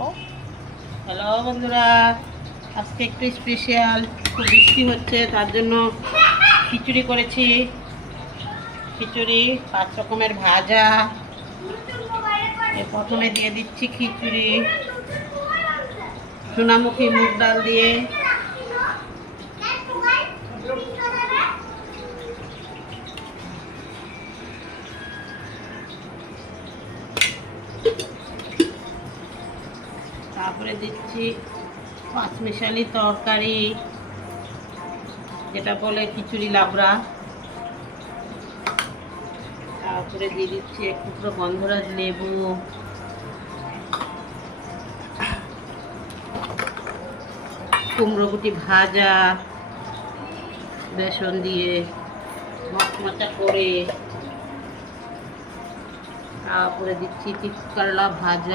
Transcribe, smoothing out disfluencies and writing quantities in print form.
Hello বন্ধুরা, আজকে একটু স্পেশাল, খুব বৃষ্টি হচ্ছে তার জন্য খিচুড়ি করেছি। খিচুড়ি 5 রকমের ভাজা। প্রথমে দিয়ে দিচ্ছি খিচুড়ি সোনামুখী মুগ ডাল দিয়ে। তারপরে দিচ্ছি পাঁচমিশালি তরকারি, যেটা বলে খিচুড়ি লাবড়া। তারপরে দিয়ে দিচ্ছি এক টুকরো গন্ধরাজ লেবু, কুমড়োগুটি ভাজা বেসন দিয়ে মচমচা করে। তারপরে দিচ্ছি তিত করলা ভাজা।